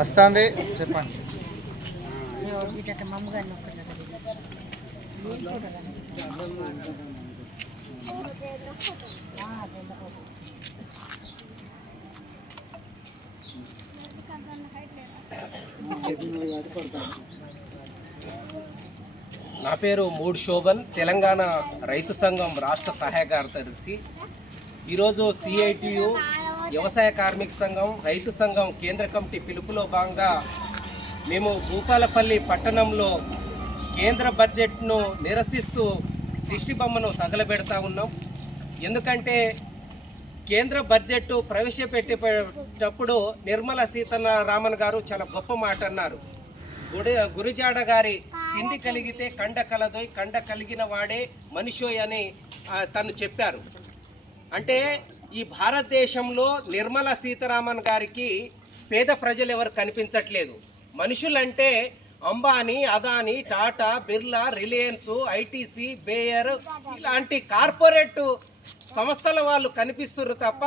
వస్తుంది. చెప్పండి. నా పేరు మూడ్ శోభన్. తెలంగాణ రైతు సంఘం రాష్ట్ర సహాయ కార్యదర్శి. ఈరోజు సిఐటియు వ్యవసాయ కార్మిక సంఘం రైతు సంఘం కేంద్ర కమిటీ పిలుపులో భాగంగా మేము భూపాలపల్లి పట్టణంలో కేంద్ర బడ్జెట్ను నిరసిస్తూ దిష్టి బొమ్మను తగలబెడతా ఉన్నాం. ఎందుకంటే కేంద్ర బడ్జెట్ ప్రవేశపెట్టేటప్పుడు నిర్మలా సీతారామన్ గారు చాలా గొప్ప మాట అన్నారు. గుడి గురిజాడ గారి తిండి కలిగితే కండ కలదోయ్ కండ కలిగిన వాడే మనిషోయ్ అని తను చెప్పారు. అంటే ఈ భారతదేశంలో నిర్మలా సీతారామన్ గారికి పేద ప్రజలు ఎవరు కనిపించట్లేదు? మనుషులంటే అంబానీ అదానీ టాటా బిర్లా రిలయన్స్ ఐటీసీ బేయర్ ఇలాంటి కార్పొరేట్ సంస్థల వాళ్ళు కనిపిస్తున్నారు తప్ప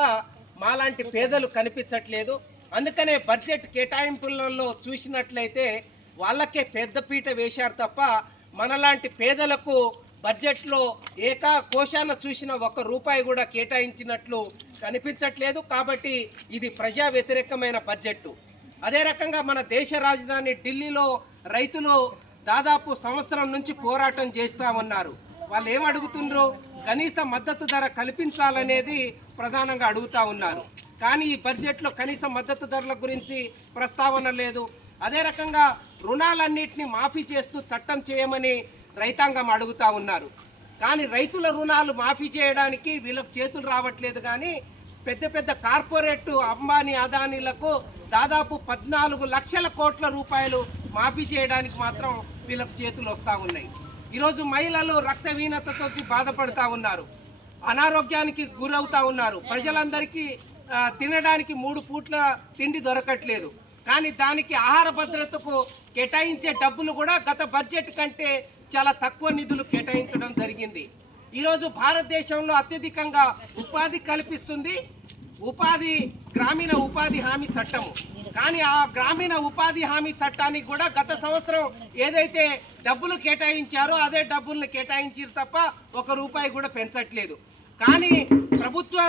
మాలాంటి పేదలు కనిపించట్లేదు. అందుకనే బడ్జెట్ కేటాయింపులలో చూసినట్లయితే వాళ్ళకే పెద్దపీట వేశారు తప్ప మనలాంటి పేదలకు బడ్జెట్లో ఏకా కోశాన చూసిన ఒక్క రూపాయి కూడా కేటాయించినట్లు కనిపించట్లేదు. కాబట్టి ఇది ప్రజా వ్యతిరేకమైన బడ్జెట్ అదే రకంగా మన దేశ రాజధాని ఢిల్లీలో రైతులు దాదాపు సంవత్సరం నుంచి పోరాటం చేస్తూ ఉన్నారు. వాళ్ళు ఏమడుగుతుండ్రో కనీస మద్దతు ధర కల్పించాలనేది ప్రధానంగా అడుగుతా ఉన్నారు. కానీ ఈ బడ్జెట్లో కనీస మద్దతు ధరల గురించి ప్రస్తావన లేదు. అదే రకంగా రుణాలన్నింటినీ మాఫీ చేస్తూ చట్టం చేయమని రైతాంగం అడుగుతా ఉన్నారు. కానీ రైతుల రుణాలు మాఫీ చేయడానికి వీళ్ళకి చేతులు రావట్లేదు కానీ పెద్ద పెద్ద కార్పొరేట్ అంబానీ అదానీలకు దాదాపు పద్నాలుగు లక్షల కోట్ల రూపాయలు మాఫీ చేయడానికి మాత్రం వీళ్ళకు చేతులు వస్తూ ఉన్నాయి. ఈరోజు మహిళలు రక్తహీనతతో బాధపడుతూ ఉన్నారు. అనారోగ్యానికి గురవుతూ ఉన్నారు. ప్రజలందరికీ తినడానికి మూడు పూట్ల తిండి దొరకట్లేదు. కానీ దానికి ఆహార భద్రతకు కేటాయించే డబ్బులు కూడా గత బడ్జెట్ కంటే చాలా తక్కువ నిధులు కేటాయించడం జరిగింది. ఈరోజు భారతదేశంలో అత్యధికంగా ఉపాధి కల్పిస్తుంది ఉపాధి గ్రామీణ ఉపాధి హామీ చట్టము. కానీ ఆ గ్రామీణ ఉపాధి హామీ చట్టానికి కూడా గత సంవత్సరం ఏదైతే డబ్బులు కేటాయించారో అదే డబ్బుల్ని కేటాయించారు తప్ప ఒక రూపాయి కూడా పెంచట్లేదు. కానీ ప్రభుత్వ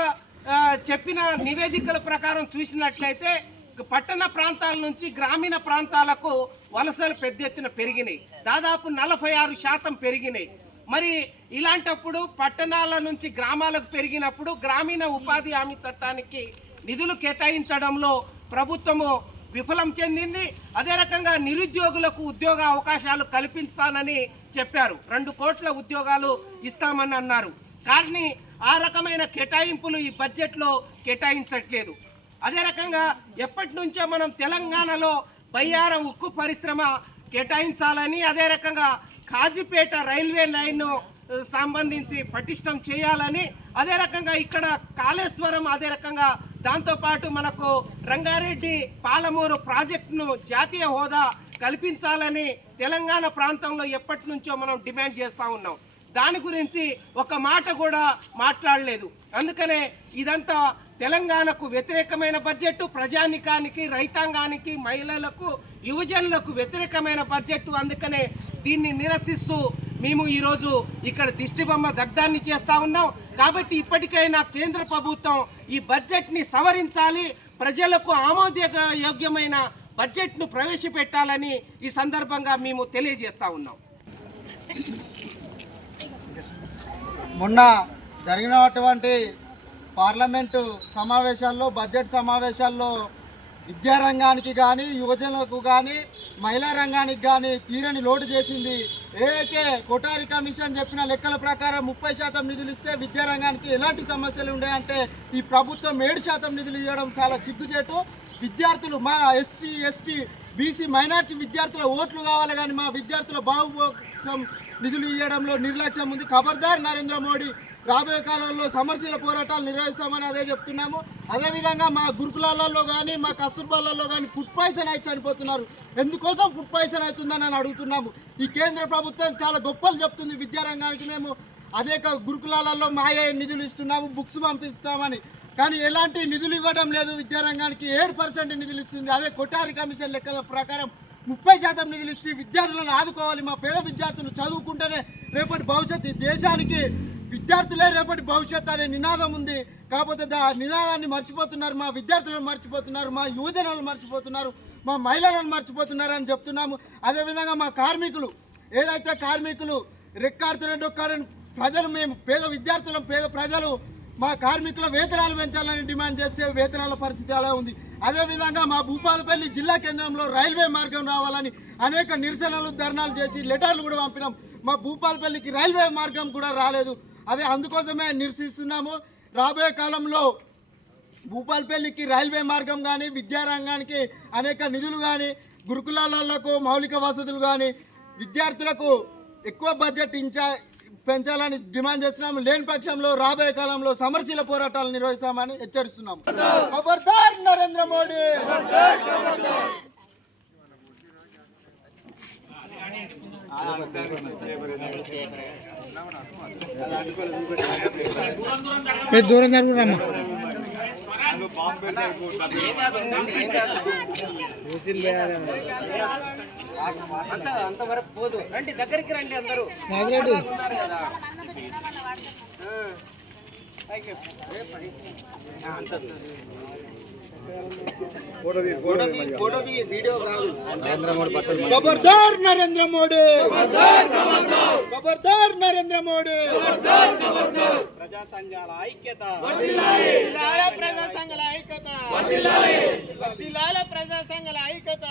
చెప్పిన నివేదికల ప్రకారం చూసినట్లయితే పట్టణ ప్రాంతాల నుంచి గ్రామీణ ప్రాంతాలకు వలసలు పెద్ద ఎత్తున పెరిగినాయి. దాదాపు నలభై ఆరు శాతం పెరిగినాయి. మరి ఇలాంటప్పుడు పట్టణాల నుంచి గ్రామాలకు పెరిగినప్పుడు గ్రామీణ ఉపాధి హామీ చట్టానికి నిధులు కేటాయించడంలో ప్రభుత్వము విఫలం చెందింది. అదే రకంగా నిరుద్యోగులకు ఉద్యోగ అవకాశాలు కల్పిస్తానని చెప్పారు. రెండు కోట్ల ఉద్యోగాలు ఇస్తామని అన్నారు. కానీ ఆ రకమైన కేటాయింపులు ఈ బడ్జెట్లో కేటాయించట్లేదు. అదే రకంగా ఎప్పటి నుంచో మనం తెలంగాణలో బయ్యారం ఉక్కు పరిశ్రమ కేటాయించాలని అదే రకంగా కాజీపేట రైల్వే లైన్ను సంబంధించి పటిష్టం చేయాలని అదే రకంగా ఇక్కడ కాళేశ్వరం అదే రకంగా దాంతోపాటు మనకు రంగారెడ్డి పాలమూరు ప్రాజెక్టును జాతీయ హోదా కల్పించాలని తెలంగాణ ప్రాంతంలో ఎప్పటి నుంచో మనం డిమాండ్ చేస్తూ ఉన్నాం. దాని గురించి ఒక మాట కూడా మాట్లాడలేదు. అందుకనే ఇదంతా తెలంగాణకు వ్యతిరేకమైన బడ్జెట్ ప్రజానికానికి రైతాంగానికి మహిళలకు యువజనులకు వ్యతిరేకమైన బడ్జెట్. అందుకనే దీన్ని నిరసిస్తూ మేము ఈరోజు ఇక్కడ దిష్టిబొమ్మ దగ్ధాన్ని చేస్తూ ఉన్నాం. కాబట్టి ఇప్పటికైనా కేంద్ర ప్రభుత్వం ఈ బడ్జెట్ని సవరించాలి. ప్రజలకు ఆమోదయోగ్యమైన యోగ్యమైన బడ్జెట్ను ప్రవేశపెట్టాలని ఈ సందర్భంగా మేము తెలియజేస్తూ ఉన్నాం. మొన్న జరిగినటువంటి పార్లమెంటు సమావేశాల్లో బడ్జెట్ సమావేశాల్లో విద్యారంగానికి కానీ యువజనులకు కానీ మహిళా రంగానికి కానీ తీరని లోటు చేసింది. ఏదైతే కొటారి కమిషన్ చెప్పిన లెక్కల ప్రకారం ముప్పై శాతం నిధులు ఇస్తే విద్యారంగానికి ఎలాంటి సమస్యలు ఉన్నాయంటే ఈ ప్రభుత్వం ఏడు శాతం నిధులు ఇవ్వడం చాలా చిగ్గుచేటు. విద్యార్థులు మా ఎస్సీ ఎస్టీ బీసీ మైనార్టీ విద్యార్థుల ఓట్లు కావాలి కానీ మా విద్యార్థుల బాగుకోసం నిధులు ఇవ్వడంలో నిర్లక్ష్యం ఉంది. ఖబర్దార్ నరేంద్ర మోడీ రాబోయే కాలంలో సమస్యల పోరాటాలు నిర్వహిస్తామని అదే చెప్తున్నాము. అదేవిధంగా మా గురుకులాలలో కానీ మా కస్తూర్బాలలో కానీ ఫుడ్ పాయిజన్ అయి చనిపోతున్నారు. ఎందుకోసం ఫుడ్ పాయిజన్ అవుతుందని అని అడుగుతున్నాము. ఈ కేంద్ర ప్రభుత్వం చాలా గొప్పలు చెప్తుంది విద్యారంగానికి మేము. అనేక గురుకులాలలో మాయ నిధులు ఇస్తున్నాము బుక్స్ పంపిస్తామని. కానీ ఎలాంటి నిధులు ఇవ్వడం లేదు విద్యారంగానికి. ఏడు పర్సెంట్ నిధులు ఇస్తుంది. అదే కొట్టారి కమిషన్ లెక్కల ప్రకారం ముప్పై శాతం నిధులు ఇస్తే విద్యార్థులను ఆదుకోవాలి. మా పేద విద్యార్థులు చదువుకుంటేనే రేపటి భవిష్యత్తు ఈ దేశానికి విద్యార్థులే రేపటి భవిష్యత్తు అనే నినాదం ఉంది. కాకపోతే దా నినాదాన్ని మర్చిపోతున్నారు. మా విద్యార్థులను మర్చిపోతున్నారు. మా యువజనులను మర్చిపోతున్నారు. మా మహిళలను మర్చిపోతున్నారు అని చెప్తున్నాము. అదేవిధంగా మా కార్మికులు ఏదైతే కార్మికులు రెక్కాడుతున్న డొక్కాడని ప్రజలు మేము పేద విద్యార్థులం పేద ప్రజలు మా కార్మికుల వేతనాలు పెంచాలని డిమాండ్ చేస్తే వేతనాల పరిస్థితి అలా ఉంది. అదేవిధంగా మా భూపాలపల్లి జిల్లా కేంద్రంలో రైల్వే మార్గం రావాలని అనేక నిరసనలు ధర్నాలు చేసి లెటర్లు కూడా పంపినాం. మా భూపాలపల్లికి రైల్వే మార్గం కూడా రాలేదు. అదే అందుకోసమే నిరసిస్తున్నాము. రాబోయే కాలంలో భూపాలపల్లికి రైల్వే మార్గం కానీ విద్యారంగానికి అనేక నిధులు కానీ గురుకులాలకు మౌలిక వసతులు కానీ విద్యార్థులకు ఎక్కువ బడ్జెట్ ఇంచా పెంచాలని డిమాండ్ చేస్తున్నాము. లేని పక్షంలో రాబోయే కాలంలో సమరశీల పోరాటాలు నిర్వహిస్తామని హెచ్చరిస్తున్నాము. ఖబర్దార్ నరేంద్ర మోడీ! మీరు దూరం జరుగుతున్నామా అంతవరకు పోదు రండి దగ్గరికి రండి అందరూ నాగిరెడ్డి ఖబర్దార్ నరేంద్ర మోడీ! ఖబర్దార్ నరేంద్ర మోడీ! ప్రజా సంఘాల ఐక్యత! ప్రజా సంఘాల ఐక్యత! వర్ధిల్లాలి ప్రజా సంఘాల ఐక్యత!